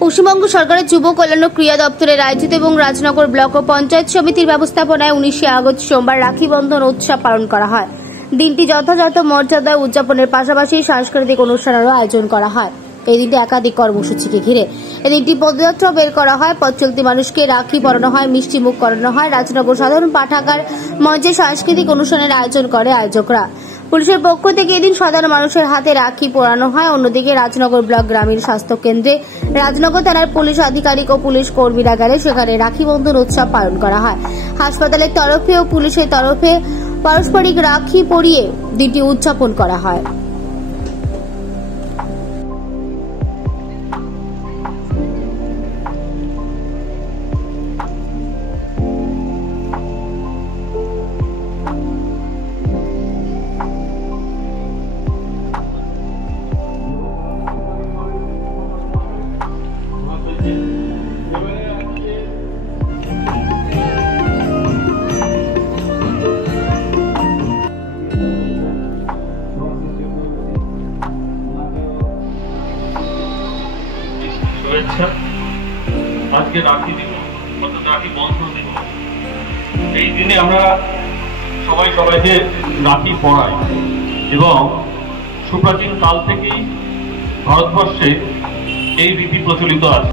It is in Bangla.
পশ্চিমবঙ্গ সরকারের যুব কল্যাণ ও ক্রীড়া দপ্তরের আয়োজিত এবং রাজনগর ব্লক ও পঞ্চায়েত সমিতির ব্যবস্থাপনায় 19 আগস্ট সোমবার রাখি বন্ধন উৎসব পালন করা হয়। দিনটি যথাযথ মর্যাদায় উদযাপনের পাশাপাশি সাংস্কৃতিক অনুষ্ঠানেরও আয়োজন করা হয়। এই দিনটি একাধিক কর্মসূচিকে ঘিরে এদিনটি পদযাত্রা বের করা হয়, পথ চলতি মানুষকে রাখি পরানো হয়, মিষ্টি মুখ করানো হয়। রাজনগর সাধারণ পাঠাগার মঞ্চে সাংস্কৃতিক অনুষ্ঠানের আয়োজন করে আয়োজকরা। পুলিশের পক্ষ থেকে এদিন সাধারণ মানুষের হাতে রাখি পরানো হয়। অন্যদিকে রাজনগর ব্লক গ্রামীণ স্বাস্থ্য কেন্দ্রে রাজনগর থানার পুলিশ আধিকারিক ও পুলিশ কর্মীরা গেলে সেখানে রাখি বন্ধন উৎসব পালন করা হয়। হাসপাতালের তরফে ও পুলিশের তরফে পারস্পরিক রাখি পরিয়ে দিনটি উদযাপন করা হয়। আজকে রাখি দিবস অর্থাৎ রাখি বন্ধন দিবস। এই দিনে আমরা সবাইকে রাখি পরাই এবং সুপ্রাচীন কাল থেকেই ভারতবর্ষে এই রীতি প্রচলিত আছে।